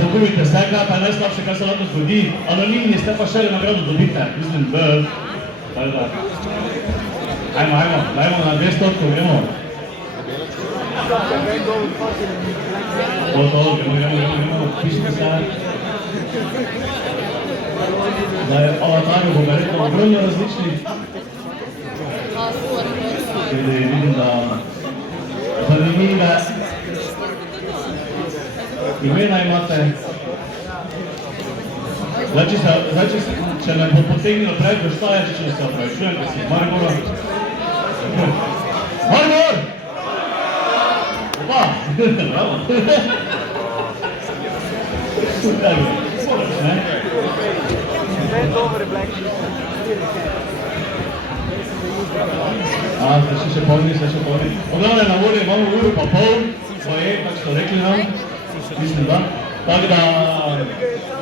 pogubite vsega, pa je najslabše, kar se lahko zgodi. Anonimni ste pa šele nagrado dobite. Mislim, Ajmo na 200, gremo. Gremo, pišite se. Zdaj, avatarju bo verjetno ogromno različnih. Vidim, da zanimive imena imate. Zdaj, če me bo potegnilo prej, bo šta je, če se opravičujem, da si Maribora. Maribor! Opa! Bravo! Se še polni. Oglavne na voljo imamo uro pa pol, svoje, kako so rekli nam, mislim da. Tako da,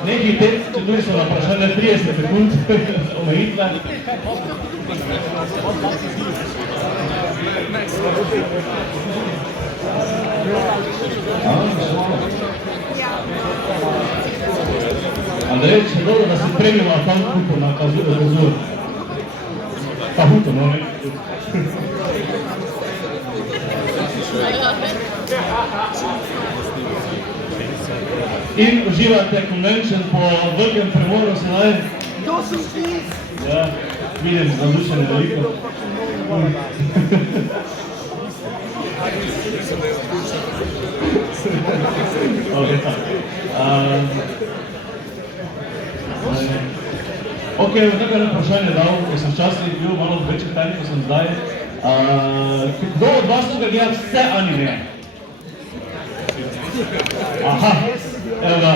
nekaj če tudi so na vprašanje 30 sekund omejitve. Andrej, če dobro, da si premila tam kupo na kazur. Kahuto, no, ne? In uživate konvenciji po velikem premoru sedaj. To sem kviz! Ja, vidim, zadušene veliko. Ok, tako je vprašanje dal, ker sem včasih bil malo večjih tajnih, ko sem zdaj. Kdo od vas tukaj gleda vse anime? Aha, evo ga,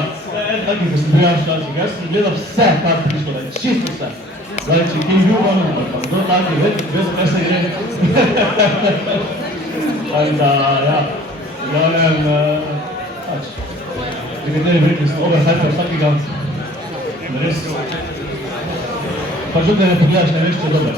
taki, ko sem bil jaz včasih, jaz sem gledal vse, kar prišlo, da je čisto vse. Zdaj, če ti Upamo, pa kdo taki, ve za kaj se gre. Tako da, ja, glavnem, nekateri vriti so overhype vsakega, res. Pa že, da ne pogledaš, ne veš, če je dober.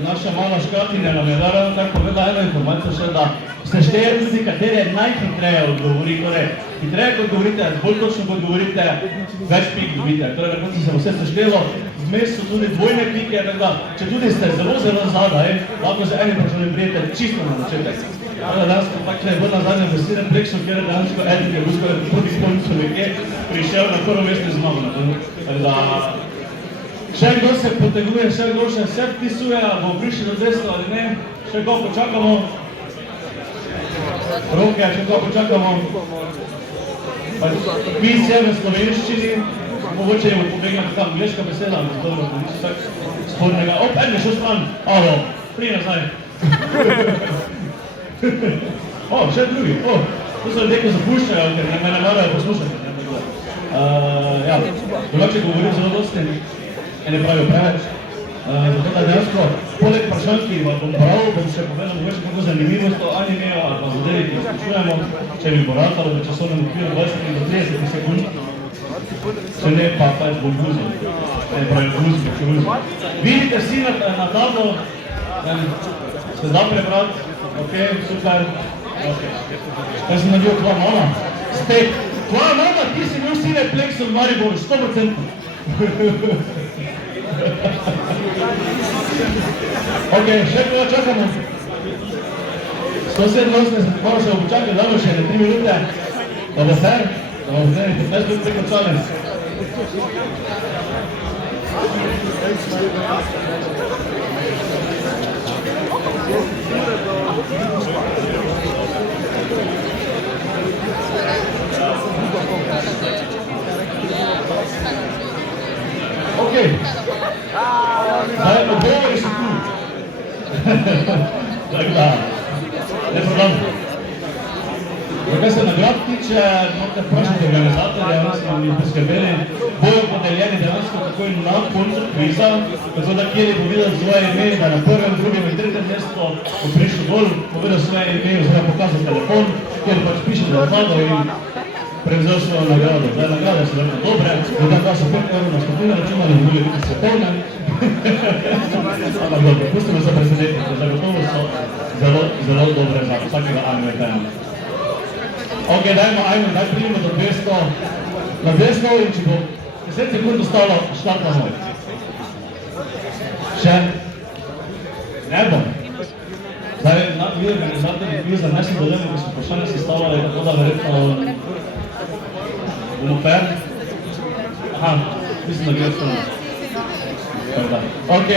Naša mala škratinja nam je dala tako povedala eno informacijo še, da se šteje tudi, katere najhitreje odgovori. Torej, hitreje kot govorite, bolj točno kot govorite, več pik dobite. Torej, na koncu se vse seštelo, vmes so tudi dvojne pike, tako da, če tudi ste zelo zadaj, lahko z enim vprašanjem prijete čisto na začetek. Dansko pak je bolj na zadnjem vesirem pleksu, kjer je dansko eden, ki je bil skoraj proti koncu nekje, prišel na prvo mesto znovu. Tako da, še kdo se poteguje, še kdo še vse vpisuje, bomo prišli do 200 ali ne, še kdo počakamo. Roke, še kdo počakamo. Kviz je v slovenščini, mogoče je pobegnati tam angliška beseda, ampak dobro, da niso tak spornega. Op, en je šel stran, alo, prije nazaj. O, še drugi, to so ljudje, ko zapuščajo, ker me ne morajo poslušati. Ja, drugače govorim zelo dosti, ene pravijo preveč. Zato da dejansko, poleg vprašanj, ki vam bom bral, bom še povedal mogoče kako zanimivost o animejo ali pa zadevi, ki jo sprašujemo, če bi bo ratalo v časovnem okviru 20 do 30 sekund. Če ne, pa pač bom guzil. Ne pravi guzil. Vidite vsi na tablo, ste da prebrati? Ok, super. Kaj sem naredil tvoja mama? Spet, tvoja mama, ti si imel sine pleksu v Mariboru, 100%. Ok, še koga čakamo? 187, malo še obočakaj, damo še 3 minute. Da bo fer, da bo 15 minut preko čale. Ok, zdaj odgovori so tu. Tako da, ne problem. Kaj se nagrad tiče, morate vprašati organizatorja, smo mi poskrbeli, bojo podeljeni dejansko takoj na koncu kviza, tako da kjer je povedal svoje ime, da na prvem, drugem in tretjem mestu bo prišel dol, povedal svoje ime oziroma pokazal telefon, kjer pač piše, da je zmagal in prevzel svojo nagrado. Zdaj, nagrade so vedno dobre, da da so 5 evrov na skupino računali, da bi biti svetovne. Ampak dobro, pustimo se presenetiti, zagotovo so zelo dobre za vsakega anime tema. Ok, daj pridimo do 200. Na 200 in če bo 10 sekund ostalo, štartamo. Še? Ne bom. Zdaj, zadnji kviz za našem dilemu, ki smo vprašanje sestavljali, tako da verjetno bomo fer. Aha, mislim, da gre strano. Ok,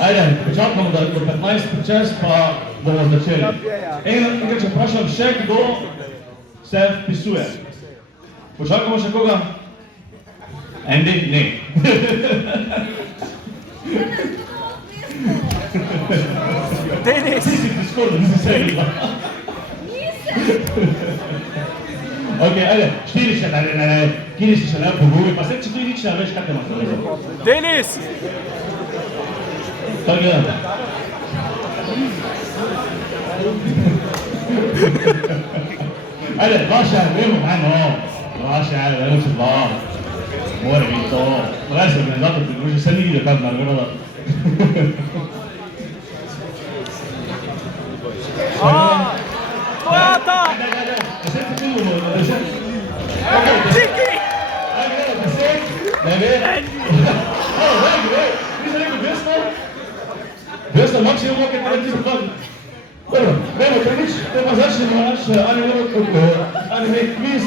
ajde, počakamo, da do 15 čez, pa bomo začeli. Enkrat, če vprašam še, kdo se vpisuje. Počakamo še koga? Andy? Ne. Denis! Si Discordu, nisi se videla. Ok, ajde, 4 še, ne, kjer si še ne pogovi, pa se če tu nič ne veš, kaj te imaš na rezo. Denis! To gledam. Ajde, vaše, vemo, vaše, ajde, vemo še dva. More biti to. Zdaj se organizator pridruži, se ni vidio kaj nagrada. Toyota! Ajde, 10 sekund bomo, 10. Čiki! Ajde, 10. Ne ve. Vej, nisem rekel 200. 200 maksimum, kaj te reči zakladni. Dobro, gremo prvič, te pa začnemo naš anime kviz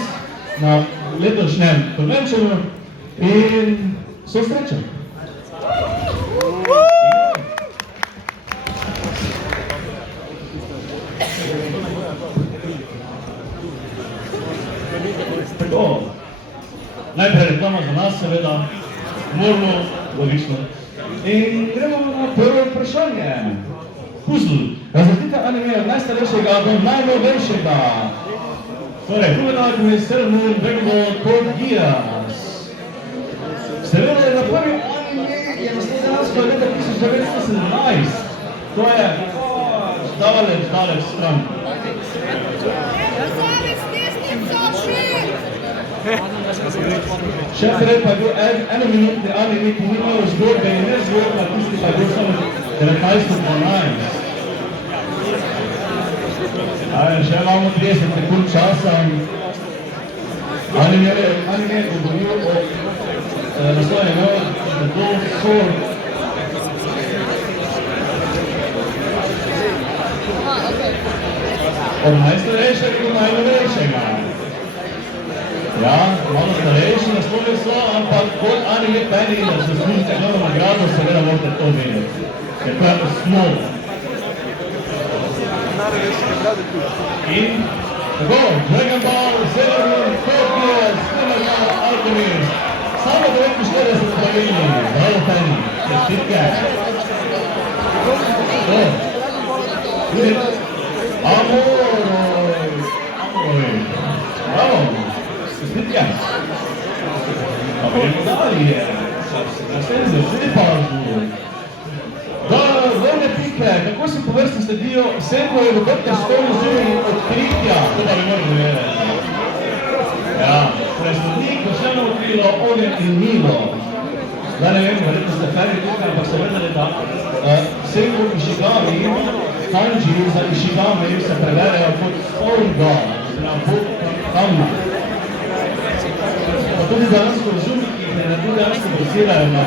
na letošnjem konvenciju in so sreča. Tako, najprej reklama za nas, seveda, moramo, logično. In gremo na prvo vprašanje. Puzl, razvrstite anime od najstarejšega do najnovejšega. Torej, povedalko je srno Dragon Code Geass. Seveda je na prvi anime je naslednjansko leta 1917. To je daleč stran. Še prej pa je bil enominutni anime, ki ni imel zgodbe in ne zgodba, tisti pa je bil samo 1912. Še imamo 30 sekund časa. Anime je govoril o naslovnem leto, sort. Od najstarejšega do najnovejšega. Ja, malo starejši naslovi so, ampak kot anime fani, da se zaslužite glavno nagrado, seveda morate to vedeti. Ker to je osnova. In tako, Dragon Ball, Sailor Moon, Focus, Snemagal, Alchemist. Samo 49 pravilni, bravo fani, čestitke. Amoroj, bravo, čestitke. Pa gremo dalje, naslednje, tudi pažbu. Vrne pike, kako si po vrsti sledijo Senkovi v vrte stolni zunji odkritja? To pa bi morali vedeti. Ja, preslednik, pošljeno odkrilo, ogen in milo. Zdaj ne vem, verjetno ste ferji tukaj, ampak se vedeli, da Senko Ishigami, kanji za Ishigami se prevedejo kot stolga, oziroma bog kamna. Pa tudi dejansko razumniki, ki ne tudi dejansko bazirajo na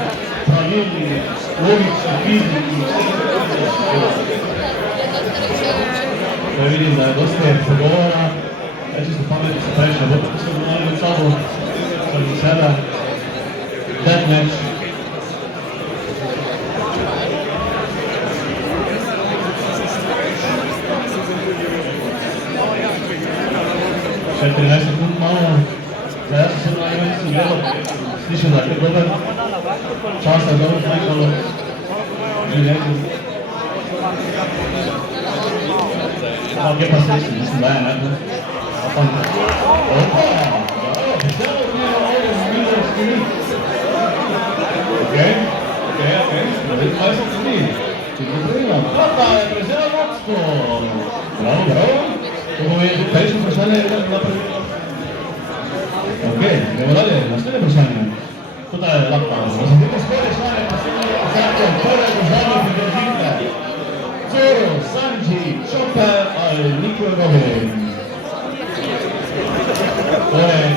pravilni, logični, fiziki. Da vidim, da je dosti pogovora. Čisto pametno se preveč ne bo tako spoznali med sabo. Sam za sebe. Deathmatch. Še 13 sekund malo. Zdaj jaz sem na konvenciji gledal. Slišam, da je kaj dober. Časa je dobro zmekalo. Življenju. Ok, pa slišam, mislim, da je nekaj. Opa! Opa! Zelo odmjeno ovdje z Milovski lik. Ok. Zdaj 20 dni. Če to primam. Tata je prezela vodstvo. Bravo. To bo je prejšnje vprašanje, je tako naprej. Ok, gremo dalje, naslednje vprašanje. Tutaj je lapa. Razumite spore člane posebno zakon prve državne pridržitve. Zoro, Sanji, Chopper, nikoli ga bomo. Torej,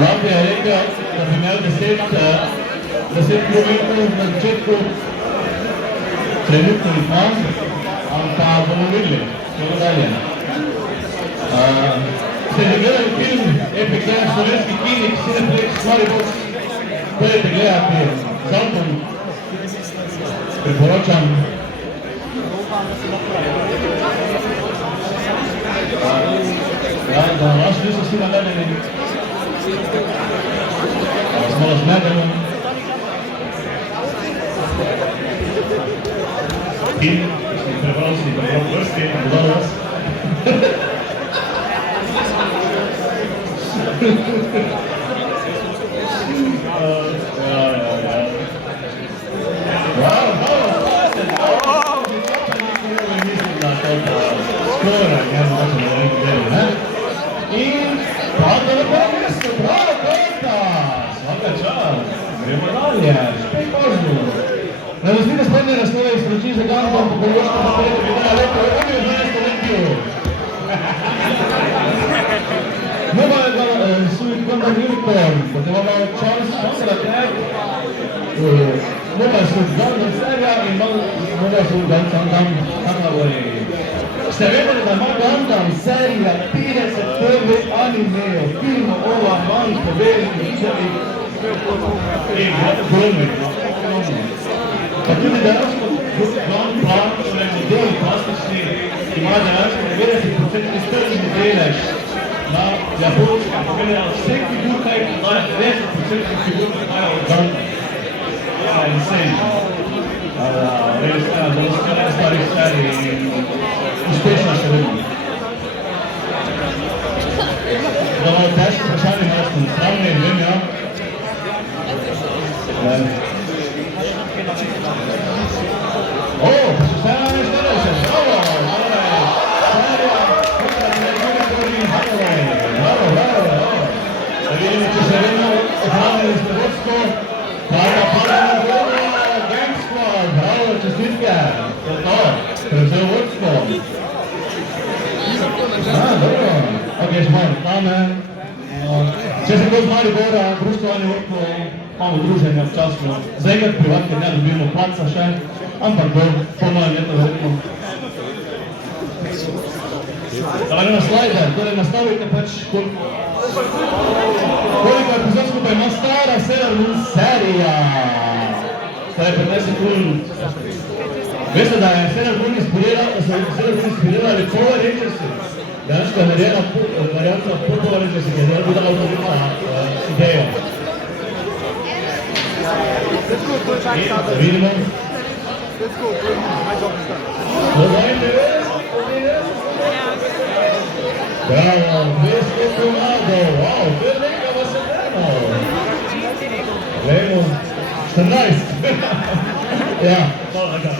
Latvija je rekel, da bi imel 10 kilometrov na začetku, trenutno jih imam, ampak bomo videli, kako dalje. Ste že gledali film Epic Game slovenski kinik, Cineplex, Maribor, pojete gledati Zakon, priporočam. Ja, da naš niso vsi navedeni. Smo razmedeni. In prebral si dobro vrsti, dobro vas. Skoraj, ja, možemo da nekaj deli, ne? In padlo na prvo mesto, bravo, Kota! Svaka čas, gremo dalje, špej pozno. Na razvide spodne naslove izpračin za gamba, pokološko postavljate videa lepo, je oni v 12. Olimpiju. Mobile suit Gondar Unicorn, potem imamo čas, Sonsera Kreg, Mobile suit Gondar Serja in Mobile suit Gondar Serja. Ste vedeli, da ima Gundam serija 51 animejev, filmov, manj, veliki, videli in gromih. Pa tudi dejansko Gundam plan, šele modeli plastični, ima dejansko 90% stržni delež na japonskem. Pomeni, da vseh figur, kaj podaja 90% figur, podaja od Gundam. Ja, insane. Res, zelo starih serij in uspešna še vedno. Da malo težko vprašanje, malo smo nastavljeni, vem, ja. O, pa še vse nam je zdaj še, bravo, da vidimo, če še vedno ohranili ste vodstvo, tako pada na dobro, gangstvo, bravo, čestitke, to je to, prevzel vodstvo. Dobro, ok, še malo reklame. Če se kdo z Maribora, društvo ali vodstvo, imamo druženja včasno. Zaenkrat privatke ne dobimo placa še, ampak bo po mojem leto verjetno. Dajmo na slajde, torej nastavite pač koliko epizod skupaj ima stara Sailor serija. Torej 15 sekund. Veste, da je Sailor Moon inspirirala lepo Rangersi. Dejansko je narejena varianta Popo Rangersi, ki je zelo bila avtorita idejo. Vidimo. Dodajte res, bravo, 200 komadov, wow, veliko vas je vrno. Glejmo, 14. Ja, hvala ga.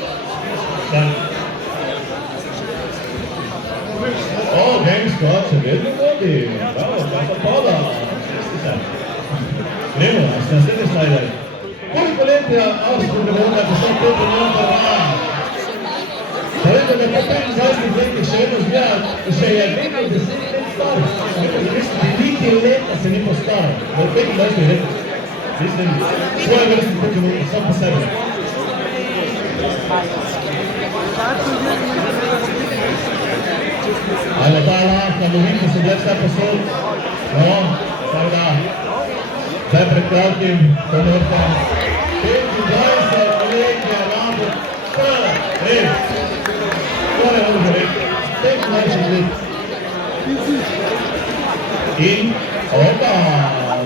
O, Gamesco, se vedno vodi. Bravo, kaj pa pada. Gremo, a ste naslednji slajder. Koliko let je avstrijsko prevodnja, ko sem 5 milijonov dan? Povejte, da po 25 letih še vedno zgleda, še je vedno 10 let star. Niti leta se ni postaral, v 25 letih. Mislim, svoje vrstni Pokémon, sam po sebi. Ali ta lahka novinka so bile vse posod? No, tako da. Zdaj pred kratkim, to morate. 25 let je lahko. Res. To ne mogo reči. 25 let. In, opa,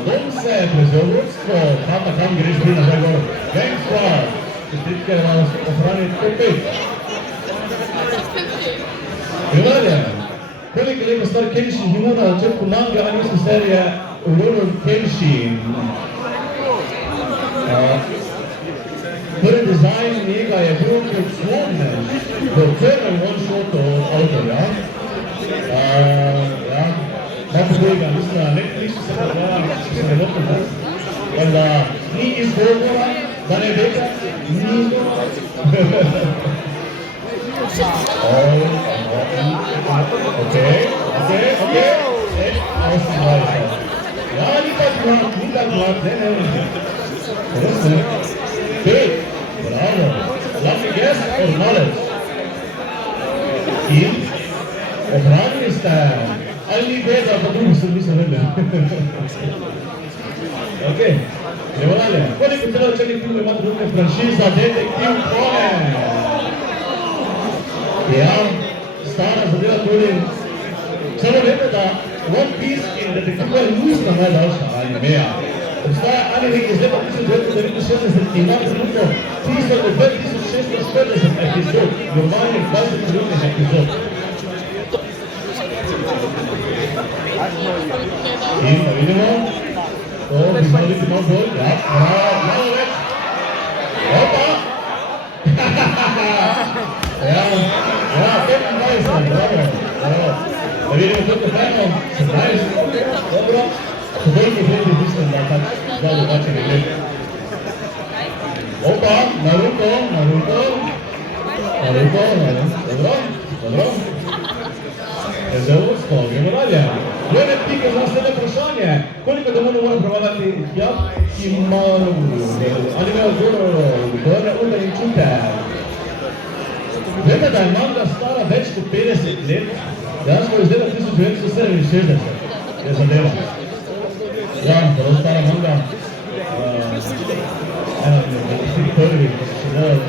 dom se, prevzel vodstvo. Tata, kam greš bi nazaj gor? Gangstva. Čestitke vas ohraniti po 5. Gledalje. Koliko lepo star Kenshin ima na začetku manga animske serije Rurouni Kenshin. Prvi dizajn njega je bil kot slobnež v prvem one-shotu od avtorja. Tako dojega, mislim, na Netflixu se predvajam, se ne motim, ne? Da ni izgovora, da ne vete, ni izgovora. Okej. Ja, ni tak mlad, ne. Res ne. 5, bravo. Lucky guess or knowledge? In? Ohranili ste. Ali ni vedel, pa drugi se nisem vedel. Okej, gremo dalje. Koliko celovečernih filmov imate druge franšiza Detektiv Conan? Ja, stara zadeva tudi. Samo vete, da One Piece in Detektiv Conan nista najdaljša animeja. Obstaja anime iz leta 1969 in ima trenutno 2640 epizod, normalnih 20-minutnih epizod. In da vidimo, to bi znalo biti malo bolj, ja, malo več. Opa! Ja, 25, bravo. Da vidimo tudi eno, 17, dobro. Po velikih letih mislim, da tak zdaj drugačen je gled. Opa, na ruko, dobro. Je zelo usko, gremo dalje. Glede pike za naslednje vprašanje. Koliko demonov mora prevladati jab in malo, ali me ozoro, gore, ure in čute? Vete, da je manga stara več kot 50 let, dejansko iz leta 1967 je zadeva. Ja, zelo stara manga. Ena od prvih, ko so se delali.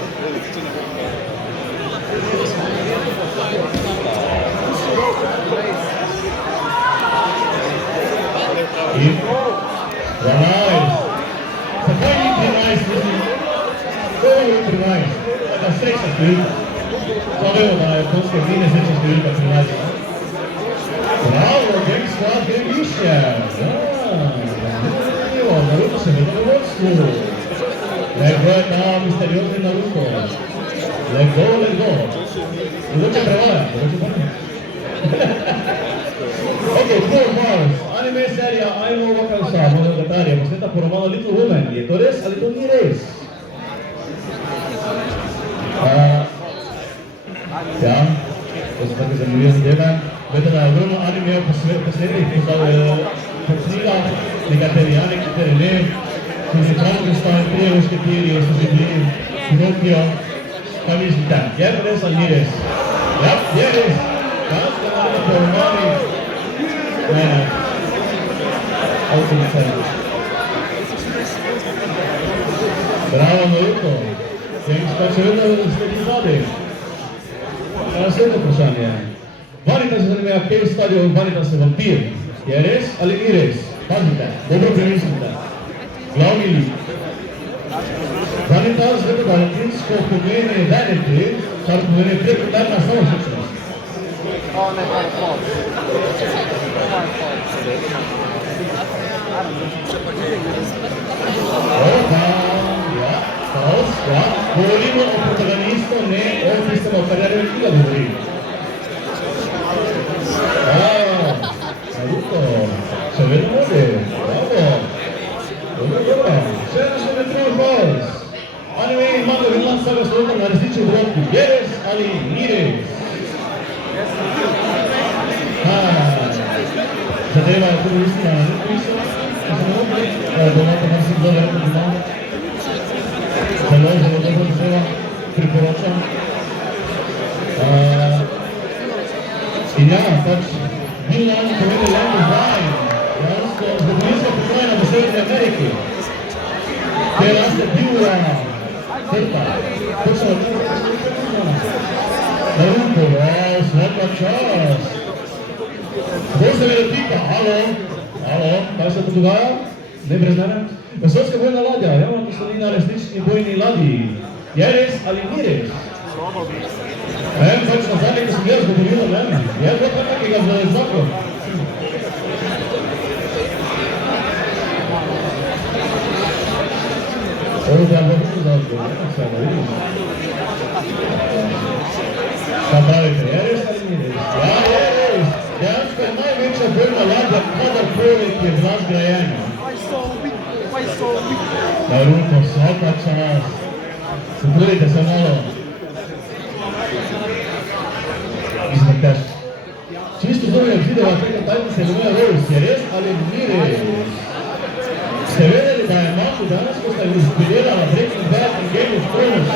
In 12. Zakaj ni 13, mislim? Kako je 13? Da srečna številka. To vemo, da je konske vine srečna številka 13. Bravo, grem sklad, grem više. Zanimivo, Naruto se vedno v vodstvu. Lepo je ta misteriozni Naruto. Lepo. Mogoče prevaja, mogoče pa ne. Ok, Four Mars, anime serija Ajmo Vakansa, monogatarija, posneta po romanu Little Woman. Je to res ali to ni res? Ja, to so tako zanimive zadeve. Vete, da je ogromno animejev posnetih, po knjigah, nekateri ja, nekateri ne. Muzikalno predstavljen, Trije mušketiri, so že bili, Pinokio. Kaj mislite? Je res ali ni res? Ja, je res. Danska nareda po romani. Ne. Avtorica. Bravo, Naruto. Pa če vedno sledi zadi. Naslednje vprašanje. Vanitas se zanimlja, kaj stadijo Vanitas je vampir. Je res ali ni res? Pazite, dobro premislite. Glavni lik. Vanitas vede, da latinsko pomeni vanity, kar pomeni prekomerna samoščečnost. Opa, ja, false, ja. Govorimo o protagonistu, ne o tistem, o karjerju, ki ga govori. Naruto, še vedno vodi, bravo. Dobro. Še naslednje true false. Anime in manga Vinland Saga stoleta na resnični obrodki. Je res ali ni res? Zadeva je tudi istina na Netflixu. Doma pa marsi kdo verjetno doma. Zelo dobro zadeva. Priporočam. In ja, pač Vinland pomeni land of wine. Zgodovinska pokrajina v Severni Ameriki. Kjer raste divja trta. Točno Naruto, svaka čast. Kdo se me dotika? Halo, kaj se to dogaja? Ne brez mene? Vesoljska bojna ladja, javno ki sledi na resnični bojni ladji. Je res ali ni res? Pač na zadnje, ko sem gledal zgodovino, ne? Je to kakega v znaku? Ovo da bo tudi za odgovor, sve da vidim. Šta pravite, je res ali ni res? Ja, je res. Dejansko je največja bojna ladja, kadarkoli je bila zgrajena. Naruto, svaka čast. Poglejte se malo. video, kako tajno se imenuje Rose, je res ali ni res? Ste vedeli, da je Mafu danes, ko sta inspirala Breaking Bad in Game of Thrones?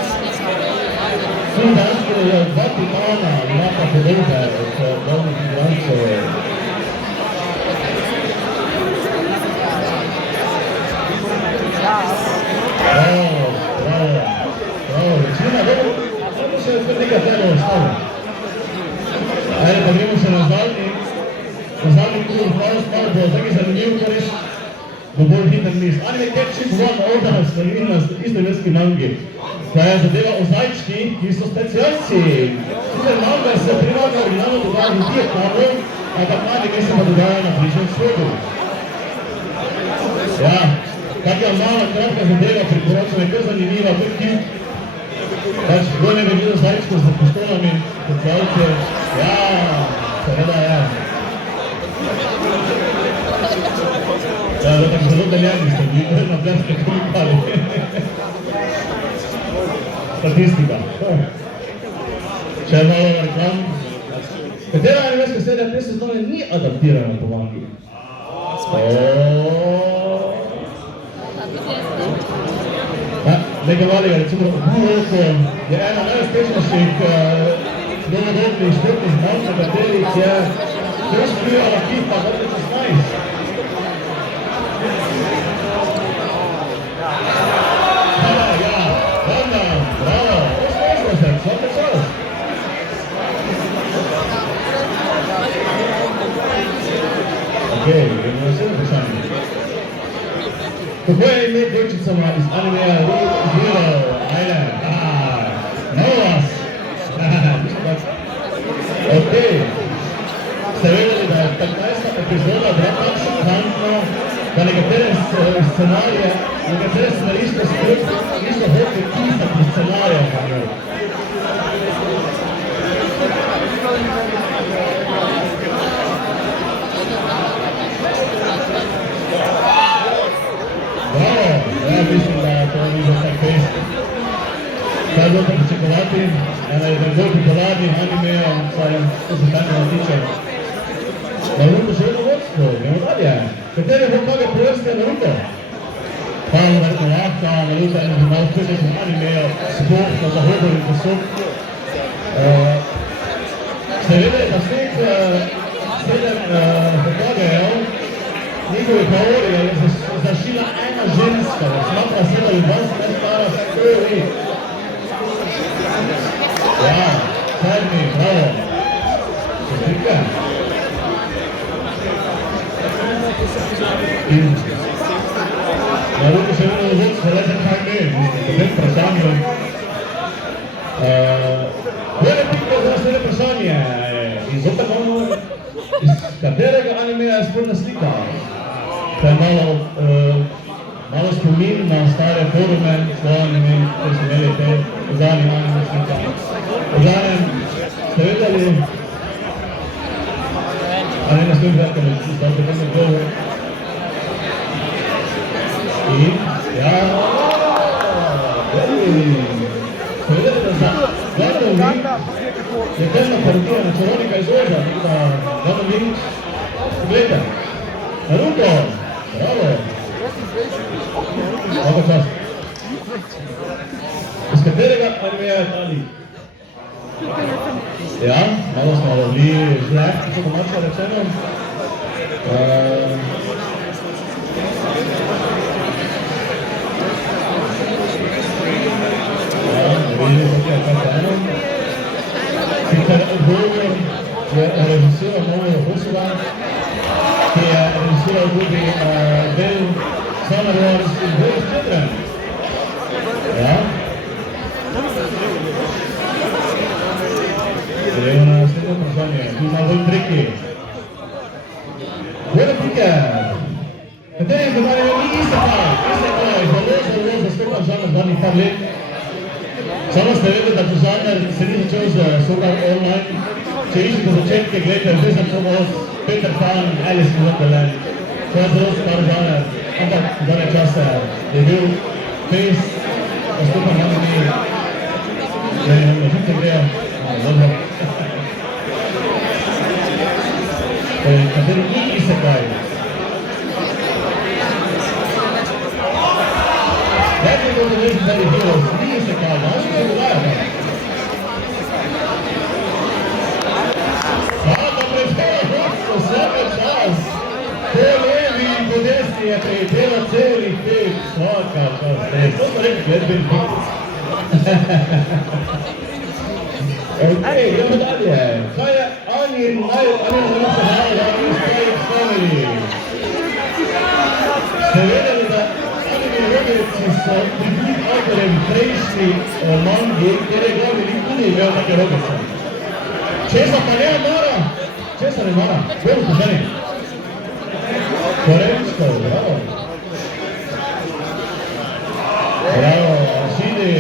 Sem danes, ko je dva titana, ima pa podobe od glavnih igralcev. Bravo, večina, dobro, se je kar nekaj tega ostalo. Ajde, pa gremo se na zadnji krug, malo spalo bo taki zanimiv, kar reš, bo bolj hiter mis. Anime Catching One Orders, na istoimenski mangi. To je zadeva o zajčki, ki so specialci. Sicer manga se privaga originalno dogaja v Upamo, ampak anime se pa dogaja na Bližnjem vzhodu. Ja, taka mala kratka zadeva priporočam je kar zanimiva, kar cute. Pač, kdo ne bi gledal zajčko z pištolami, specialce, ja, seveda je. Ja, da tako zelo deljeni ste bili, na plenske komikali. Statistika. Še malo reklam. Katera animejska serija te sezone ni adaptirana po mangi? Nekaj malega, recimo, Upamo je ena najuspešnejših novodobnih športnih znamk, na katerih je razkrila FIFA 2016. Ja, bravo, osmo se, svaka čas. Okej, gremo na naslednje vprašanje. Kako je ime dvojčicama iz animeja Število? Ajde, vas! Okej. Ste vedeli, da je 15. epizoda bila tako šokantna, da nekatere scenariste niso hoteli pisati scenarija. Ja, mislim, da to ni za tak fest. Kaj je bilo pričakovati? Ena je bolj popularnih animejev, saj to se tako tiče. Naruto še vedno vodstvo, gremo dalje. Kateri bo kakaj prvrste Naruto? Palo vrtno lahka, Naruto je malo uspešnih animejev, sploh na zahodu in posod. Ste vedeli, da vseh 7 Hokagejev, njihovi kaori je zašila ena ženska, smatra se, da Ljubljana ne stara prvi. Ja, 7, bravo. Čestitke. Naruto še vedno vodstvo, le zakaj ne, potem vprašanje. Vele pitko za naslednje vprašanje. In zopet imamo, iz katerega animeja je spodnja slika? To je malo spomin na stare forume, slavnimi, kjer so imeli te zadnje anime slika. Zadnjem, ste vedeli? Ali ne stojim vedeti, da ste potem odgovor? In, ja, ste vedeli, da za glavno link je temna parodija na čarovnika iz Oža, tako da glavno link, gledajte, Naruto! Bravo! Dobro čas. Iz katerega animeja je ta lik? Ja, malo smo bili žle, če domače rečeno. Ja, ne vidim, kako je katerem. Sicer odgovor je režisiral MofuCon, ki je režisiral tudi del Sami in katerem. Ja. Gremo na naslednje vprašanje, tu ima bolj triki. Dve replike. Kateri je dobar ime? Isekai, zelo zastopan žanr zadnjih par let. Samo ste vedeli, da to žanr se ni začel z Sogar online. Če iščete začetke, gledajte, Vezan Somos, Peter Pan, Alice in Wonderland. To je zelo star žanr, ampak zadnje čase je bil Kviz, zastopan anime. Živite grejo, dobro. kateri ni isekaj. Nekaj bo to reči, da je bilo ni isekaj, da se dogaja tam. Sada predstavlja vodstvo, vsega čas. Po levi in po desni je prejela celih 5, svaka čas. To so rekli, gledbeni pik. Okej, gremo dalje. Kaj je Ani najlepša naloga in Stajek Family? Ste vedeli, da Anini rogerci so pribili avtorjem prejšnji mangi, kjer je glavni lik tudi imel take rogerce. Česa pa ne mora? Česa ne mora? Bolj vprašanje. Korenčko, bravo. Bravo, Šidi,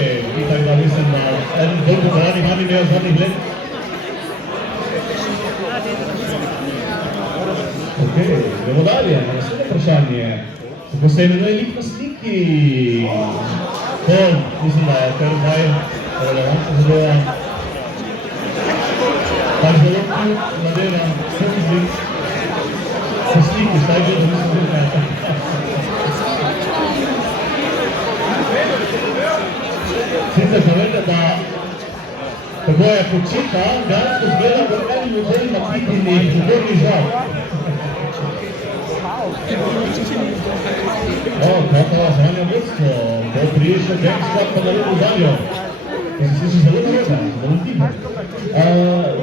itak da mislim, da eden bolj popularnih anime od zadnjih let. Okej, gremo dalje, naslednje vprašanje. Kako se imenuje lik na sliki? To, mislim, da je kar zdaj relevantna zadeva. Tak zelo kljub zadeva, vsem lik. Po sliki, staj že, da mislim, da je tako. Sicer povede, da tako je počita, dejansko zgleda kot eni modeli napitinih zgodnih žal. Kaj pa vas Anja vodstvo, bo prišel gangsta pa na lepo zanjo. To se sliši zelo narobe, zelo tiho.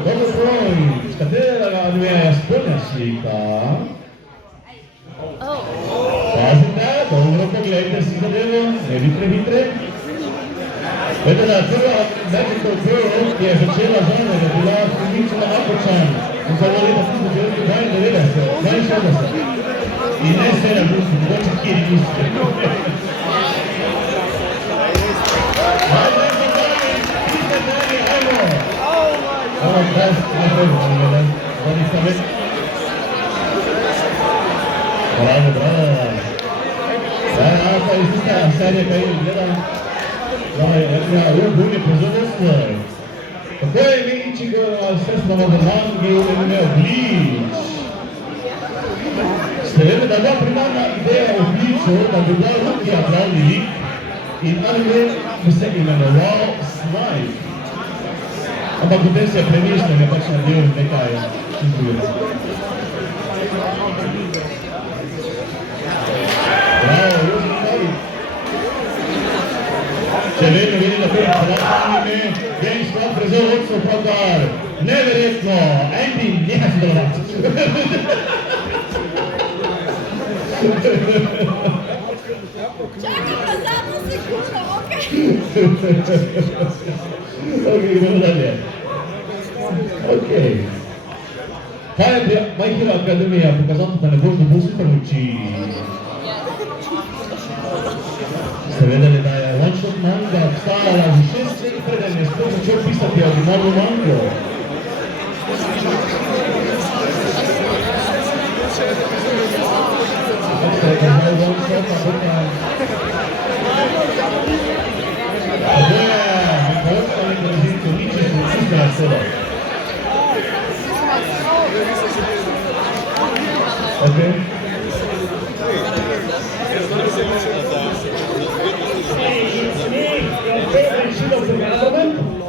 Dobro proj, z katerega je spodnja slika? Pazite, dobro pogledajte si zadevo, ne bi prehitre. Vete, da je prva Magical Girl, ki je začela žene, da je bila Kvičina Apočan in za leta 1992. In ne sena gusti, mogoče kjeri gusti. Ajde, tiste dani, ajmo! Ajmo, brez, ajmo, zadnji stavek. Bravo, bravo. Pa iz tiste serije, kaj gledam. Bunje pozornost. Kako je Miličikova sestrava v mangi v Blič? Ste vedeli, da je bila primarna ideja v Bliču, da bi bila Rukija glavni lik in anime bi se imenoval Smaj. Ampak potem se je premišljal, je pač naredil nekaj čizbujega. Bravo, Jožni Novi. Če vedno vidi na prvi anime, Games Club prezel vodstvo pravkar. Neverjetno, Andy, nehaj se delovati. Čakaj pa zadnjo sekundo, okej? Okej, gremo dalje. Okej. Kaj je pri My Hero Academia pokazati, da ne boš dobil super moči? Ste vedeli, da je one-shot manga obstajala že 6 let preden je sploh začel pisati originalno mango? Kako ste rekli, zdaj one-shot, a potem... Tako je, nekaj različko, nič je čistila seba. Okej.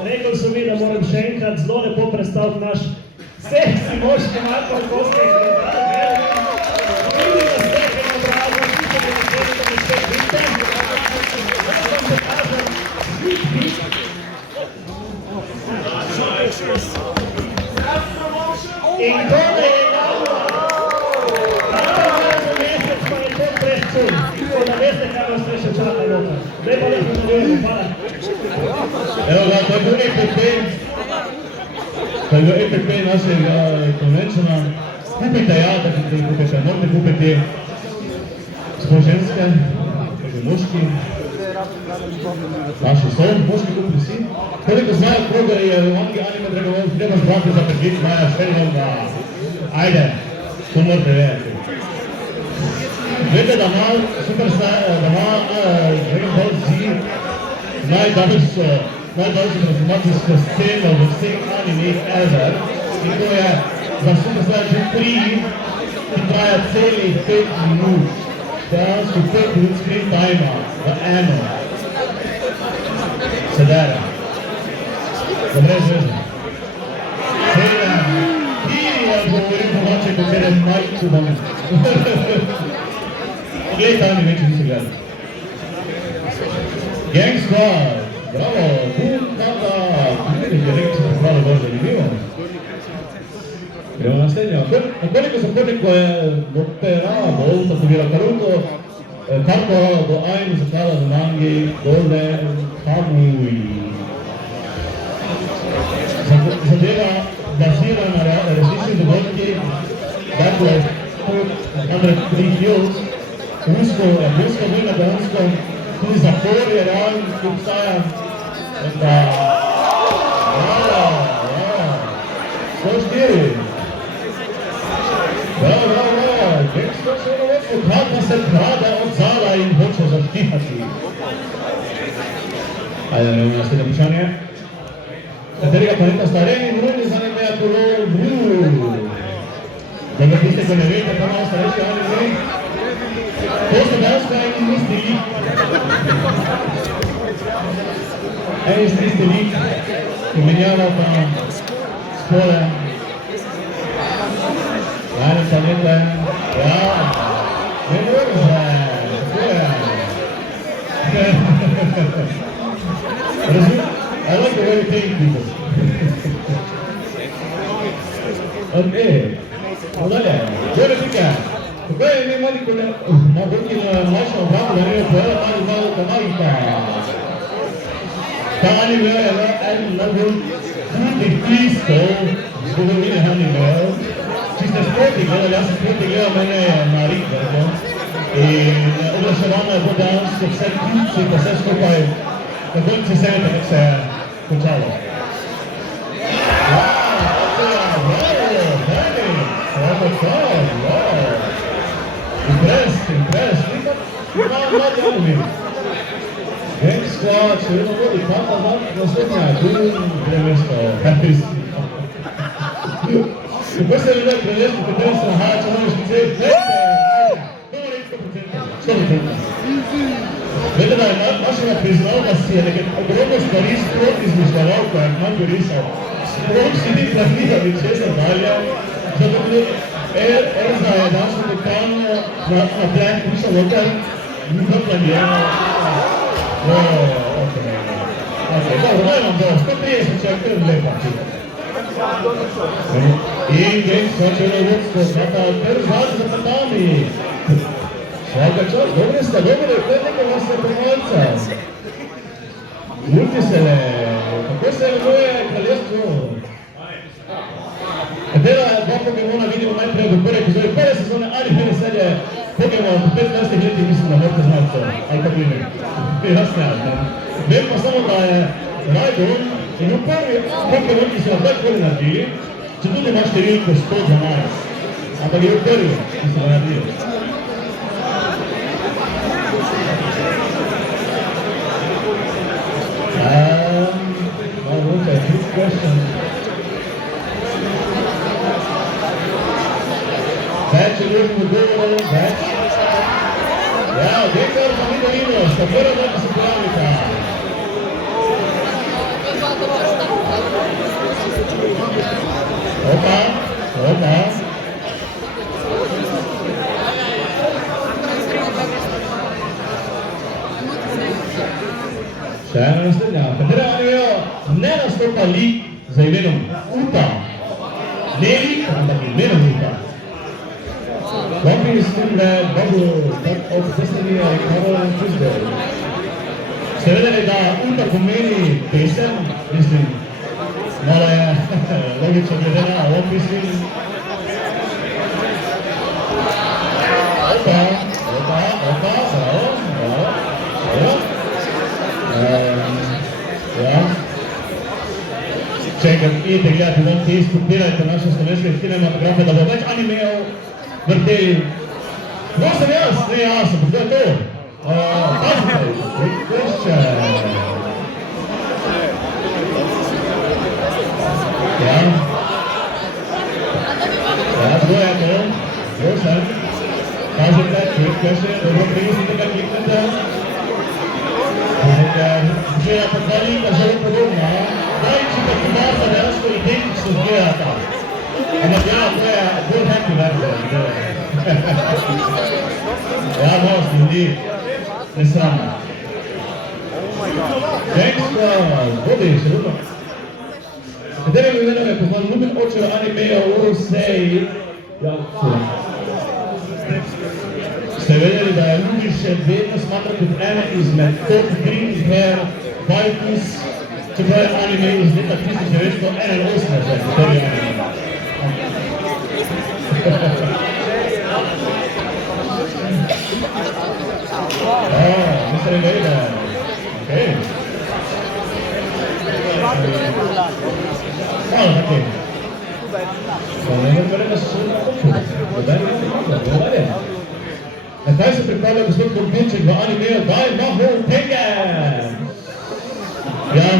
Rekel sem mi, da moram še enkrat zelo lepo predstaviti naš seksi moški Marko Koste, ki je in kdo ne je mesec, pa je to prečun. Tako da veste, kaj vas še čaka noter. Zdaj pa lepo nadaljujemo, hvala. Evo ga, to je bil EPP. To je bil EPP našega konvenčana. Kupite ja, da kupite, morate kupiti smo ženske, moški. Naši so, moški kupili si. Koliko znajo, koga je mangi anime dragovolj, treba zbrati za predvidi, znajo številom, da ajde, to morate vedeti. Vete, da ima super da ima Dragon Ball Z najdaljšo transformacijsko sceno v vseh animih ever in to je za Superstar že 3, ki traja celih 5 minut. Dejansko 5 minut screen time v eno. Se dere. Da brez veze. Ti je odgovoril pomoče, katerem majhnicu bom. Poglej tam in veče nisi gledal. Gang Squad, bravo, bum, tata, vidite, nekaj se pohvalo bolj zanimivo. Gremo naslednjo. Nekoliko zapornikov je Upamo, tako bira karuto, kako do ajn, zakala do mangi, dole, hamuj. Zadeva bazira na resničnih dogodkih, dakle, namreč 3 hills, rusko, japonsko, vojna dansko, tudi zapor je realno, ki obstaja. Da, bravo, 104. Bravo, kako se krade od zala in hoče zaštihati. Ajde, imamo naslednje vprašanje. Katerega planeta sta Ren in Runi zanime kolo Dobro, tiste, ko ne vete, pa malo starejši anime. To so dejansko en isti lik. En isti lik, ki menjava pa spole. Ene planete, ja, ne može, I like the way you think, people. Okay, dalje, gore pika. Kako je ime mali, ko na vrki na našem obramu, da ne je pojela malo kanalika. Ta anime je en najbolj krutih twistov zgodovine animejev. Če ste sproti gledali, jaz sem sproti gledal, mene je narik, verjetno. In oglaševano je bilo dejansko vse ključi, pa vse skupaj. Na konci seveda, kako se je končalo. Impress, nikak mladi anime. Gang Squad, še vedno vodi, kata naslednja, tudi mesto, Kviz. Kako se ljudje preležni, v katerem se nahaja, če moraš misliti, vete, 100%. Vete, da je našega priznal, da si je nekaj ogromno stvari sploh izmišljaval, ko je manj risal. Sploh si ni planirali česa dalje, zato bi Erza je našo lokalno na plan pišal lokal, ni to planirano. Ok, dobro, daj vam do, 130 čak, kar lepa. In Gang Squad je vodstvo, znata kar zadnji za nami. Svaka čas, dobri ste, nekaj vas je pomoljca. Multisele, kako se imenuje kraljestvo? Katera dva Pokemona vidimo najprej v prvi epizodi prve sezone ali prve serije Pokemon po 15 letih, mislim, da morate znati to, ali pa glede. Jasne, vem pa samo, da je Rajdon in v prvi Pokemon, ki so ga takoli naredili, če tudi ima številko 112, ampak je v prvi, ki so ga naredili. Okay, good question. Več je ljudi odgovorilo, več. Ja, dekar pa mi dolino, sta prva da se pojavita. Opa. Še ena naslednja. Katera animejo ne nastopa lik za imenom Upamo. Ne lik, ampak imenom Upamo. One Piece filme Bubble od Destiny ali Caroline Tuesday. Ste vedeli, da Uta pomeni pesem? Mislim, malo je logično glede na One Piece film. Če enkrat idete gledati One Piece, podpirajte naše slovenske kinematografe, da bo več animejev vrteli. No sem jaz, ne jaz, ampak to je to. Pazite, vešče. Ja. kaj še, dobro primisli tega kliknete. Že je pa dva lika zelo podobna. Dajčika Kviza dejansko identično zgledata. Ampak ja, to je bolj happy verzija. Ja, most ljudi, ne sramno. Gangsta, vodi, še dobro. Katerem imenom je pozvan ljubim očev animeja Urusei? Ja, ste vedeli, da je Ljubi še vedno smatra kot ena izmed top green hair bajkis, čeprav je anime iz leta 1981, prvi anime. Mister Invader, okej. Okej. Na kaj se pripravlja gospod Kompinček v animeju Daj mahu tenge? Ja,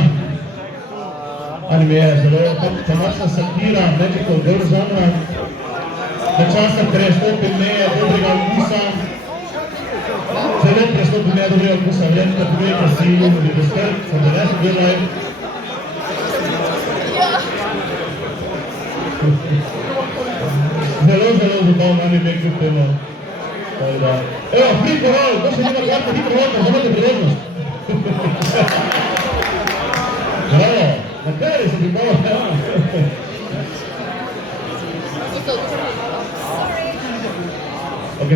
anime je zelo temačna satira, magical girl žanra. Načasno prestopi meje dobrega okusa. Zelo prestopi meje dobrega okusa, vredno da pogledajte si ljubili dostrt, sem da ne se gledaj. Zelo zabavno anime kljub temu. Evo, pripravilo, to še nima karta, pripravilo, zamete priložnost. Bravo, na kateri se pripravilo? Ok,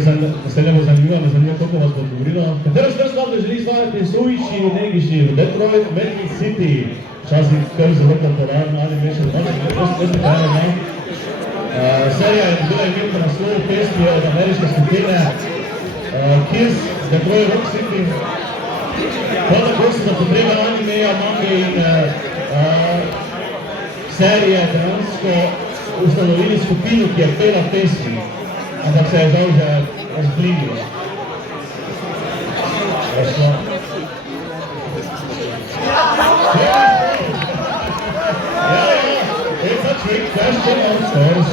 se ne bo zanimivo, koliko vas bo odgovorilo. Katero skrb skladbe želi izvajati Suiši, Negiši, Detroit, Metal City, včasih kar zelo popularno anime še odmah, serija je bila imena na slovu pesmi od ameriške skupine Kviz, Detroit Rock City. Prav tako so za potrebe animeja, mange in serije dejansko ustanovili skupino, ki je pela pesmi, ampak se je žal že razblinil. It's a trick question, of course.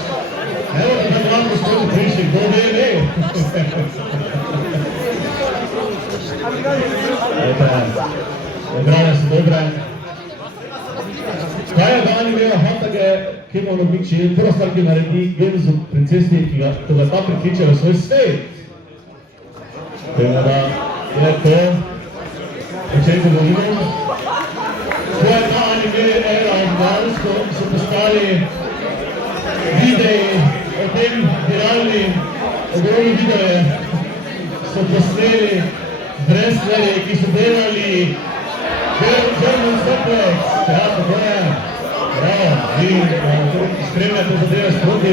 Evo ti da vam gospodin Prišnik, kdo ve? Obrane so dobre. Kaj je v animeju Hatage Kemonomiči? Prva stvar, ki naredi Kvizu princesi, ko ga ta prikliče v svoj svet. Vemo, da je to, o čem govorimo. Ko je ta anime era obdaljsko, so postali videi o tem viralni, ogromni videoje so posneli wrestlerji, ki so delali German Suplex. Ja, tako je. Bravo, vi spremljate zadeve sproti.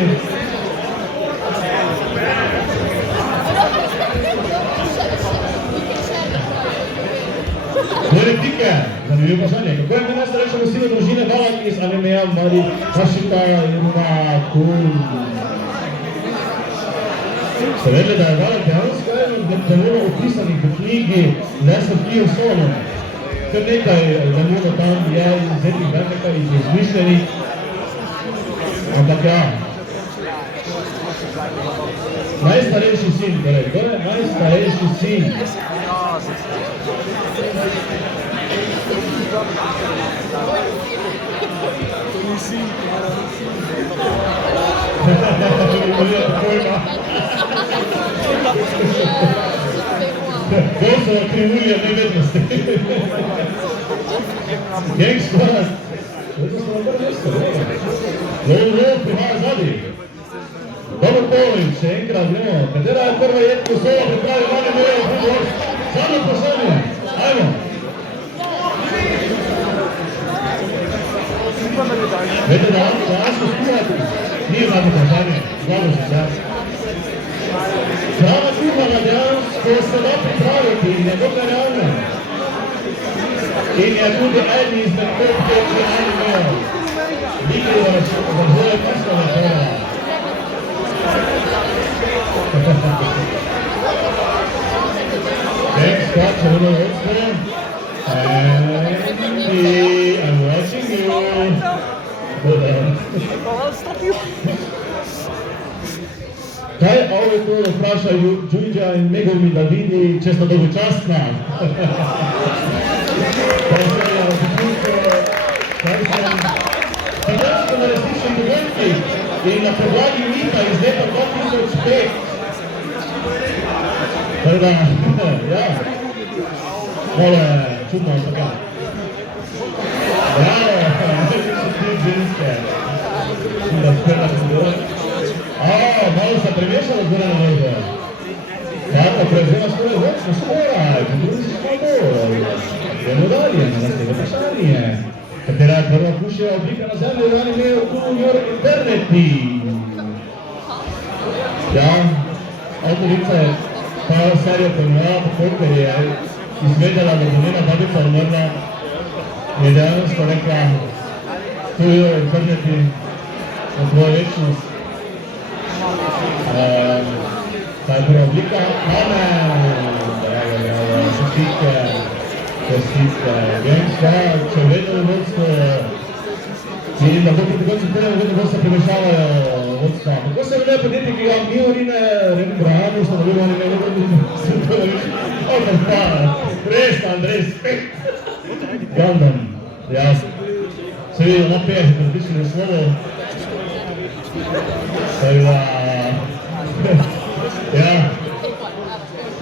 Teoretike, zanimivo vprašanje. Kako je najstarejša nosilo družine Balak iz animeja Mari Hašita in Kun? Ste vedeli, da je Balak dejansko eno demono opisanih v knjigi Lesov Kijev Solomon? Kar nekaj demono tam je izzetih nekaj izmišljenih. Ampak ja. Najstarejši sin, torej, kdo je najstarejši sin? Bolj so krivulje nevednosti. Gang squad. Lov, prihaja zadnji. Dobro Polič, še enkrat, gremo. Katera je prva jedko sola pripravi vanje mejo v Hrvatsko? Zadnje vprašanje. Ajmo. Vete, da vam dejansko skuhati? Nije zadnje vprašanje. Zlago se sad. Hrana kuhana dejansko se da pripraviti in je dokaj realna. In je tudi eni izmed top animejev. Nikoli vas razvoje pasla na prva. Next cut, a little extra. Andy, I'm watching you. Hold on. Kaj avto vpraša Đuđa in Megovi, da vidi, če sta dolgočasna? Kaj sem finančno na resničnih dogodkih in na podlagi mita iz leta 2005. Prva, ja, malo je čudno, tako. Bravo, najviše ti ženske. Da spremlja se bilo. Malo se premešalo zbora na vrde. Tako, prevzema skoraj večno, skoraj, potrebno si skoraj. Gremo dalje, na naslednje vprašanje. Katera je prva pušila oblika na zemlji, da ni imel tu interneti? Ja, avtorica je ta serijo pojmenovala tako, ker je izvedela, da bo njena babica umrla. Je dejansko rekla, tu je interneti na tvojo večnost. Ta je prva oblika, čestitke, vem, če vedno vodstvo in da bo proti koncu tega vedno vodstva premešavajo vodstva. Kako se vedo podjetje, ki ga mi urine, Rembrandt, smo da vedno ne vedno res, Andrej, spet. Gandam, jasno. Se vidio na 50 različnih naslovov. Seveda,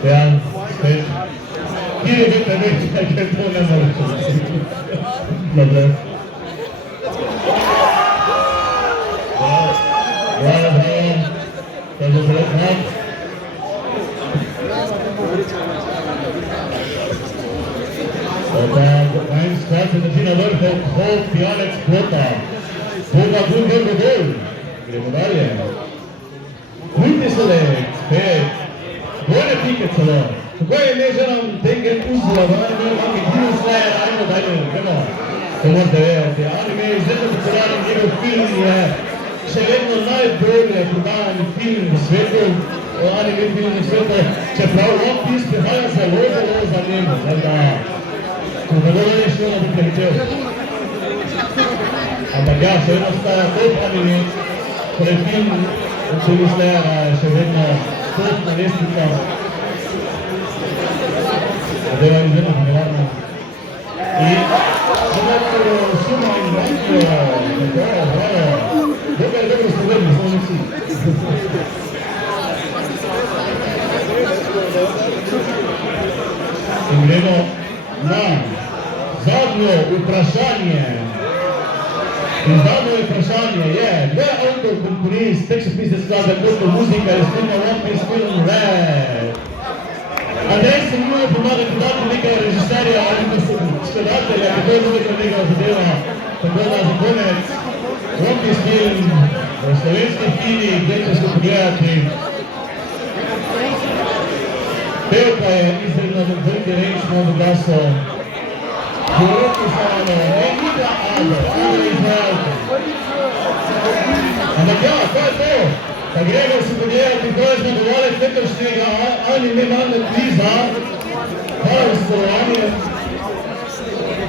ja, spet. Kje je biti več, kaj je to ne more čuti. Dobre. Bravo. To je zelo znat. En sklad se drži na vrhu, kot pijanec plota. Boga, gol. Gremo dalje. Kulti selekt, spet. Bolje pike celo. Kako je ime ženam tengen uzla, da naj imel manjki Kviz, ajmo, gremo. To morate vedeti. Anime je izredno popularni, njegov film je še vedno najbolje prodajani film v svetu. Anime film v svetu, čeprav One Piece prihaja zelo za njemu. Ko bo dobro rešil, da bi preličel. Ampak ja, še vedno staja top anime, torej film Kviz je še vedno top na lestvica. Zadeva je izredno popularna. In še suma in branko, bravo. Dobro ste vedni, smo vsi. In gremo na zadnjo vprašanje. In zadnjo vprašanje je, kdo je avtor, komponist, tekstopisne skladbe, avtor muzika iz filma One Piece film Red? Andrej se morajo pomagati dati nekaj režiserja ali pa skladatelja, kako je nekaj zadeva. Tako da za konec, One Piece film, v slovenskih filmih, dajte se pogledati. Pevka je izredno veliki rečno v glasu. Govoriti samo, ne igra Ado, Ado je izvajalka. Ampak ja, to je to. Pa gremo si pogledati, kdo je zmagovalec letošnjega anime kviza. Hvala za sodelovanje.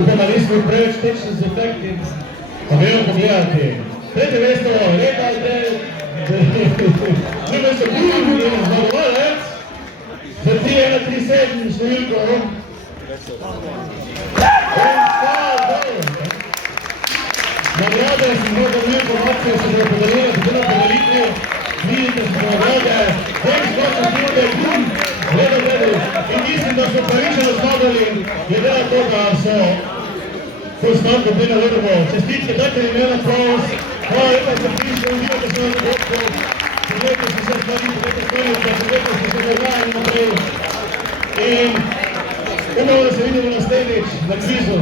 Upam, da nismo preveč tečni z efekti. Pa gremo pogledati. Tretje mesto, leta, drugo se tudi zmagovalec. Za 3-1-3-7 številko. Nagrade sem zelo dobro informacijo, se bodo podelili, tako na podelitvi. Vidite se nagrade. Vem, skočno vidite, gledo. In mislim, da so pravičeno zmagali, glede na to, da so konstantno bili na vrhu. Čestitke, dajte mi imel aplauz. Hvala lepa, da prišli, uživate se na dogodku. Pogledajte si vse stvari, pogledajte stojnice, pogledajte si se dogajanje naprej. In upamo, da se vidimo naslednjič na kvizu.